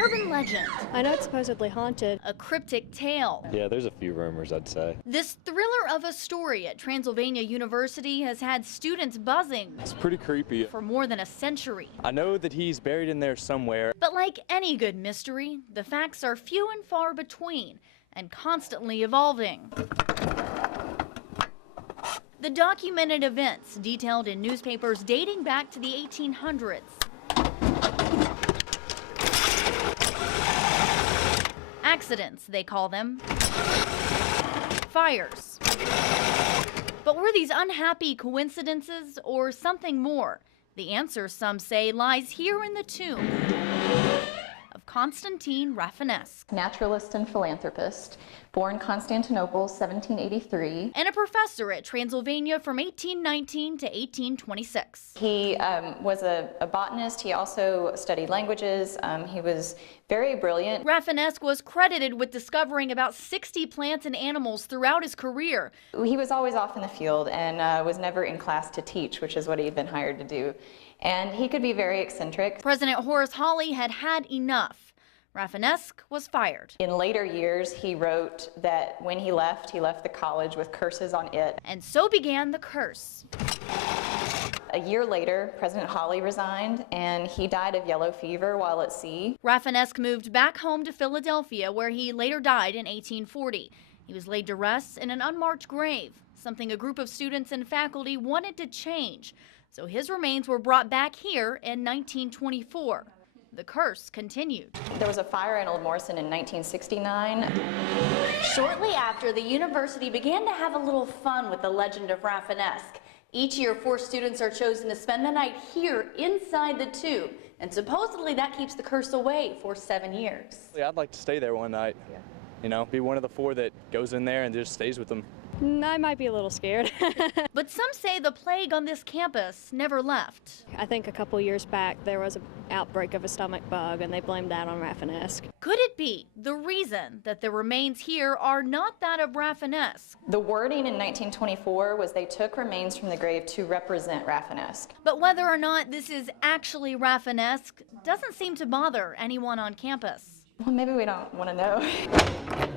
urban legend. I know it's supposedly haunted. A cryptic tale. Yeah, there's a few rumors, I'd say. This thriller of a story at Transylvania University has had students buzzing. It's pretty creepy. For more than a century. I know that he's buried in there somewhere. But like any good mystery, the facts are few and far between and constantly evolving. The documented events detailed in newspapers dating back to the 1800s. Accidents, they call them. Fires. But were these unhappy coincidences or something more? The answer, some say, lies here in the tomb of Constantine Rafinesque. Naturalist and philanthropist, born Constantinople, 1783. And a professor at Transylvania from 1819 to 1826. He was a botanist. He also studied languages. He was very brilliant. Rafinesque was credited with discovering about 60 plants and animals throughout his career. He was always off in the field and was never in class to teach, which is what he'd been hired to do. And he could be very eccentric. President Horace Hawley had had enough. Rafinesque was fired. In later years, he wrote that when he left the college with curses on it. And so began the curse. A year later, President Hawley resigned, and he died of yellow fever while at sea. Rafinesque moved back home to Philadelphia, where he later died in 1840. He was laid to rest in an unmarked grave, something a group of students and faculty wanted to change. So his remains were brought back here in 1924. The curse continued. There was a fire in Old Morrison in 1969. Shortly after, the university began to have a little fun with the legend of Rafinesque. Each year, 4 students are chosen to spend the night here inside the tomb, and supposedly that keeps the curse away for 7 years. I'd like to stay there one night. Yeah. You know, be one of the 4 that goes in there and just stays with them. I might be a little scared. But some say the plague on this campus never left. I think a couple years back there was an outbreak of a stomach bug and they blamed that on Rafinesque. Could it be the reason that the remains here are not that of Rafinesque? The wording in 1924 was they took remains from the grave to represent Rafinesque. But whether or not this is actually Rafinesque doesn't seem to bother anyone on campus. Well, maybe we don't want to know.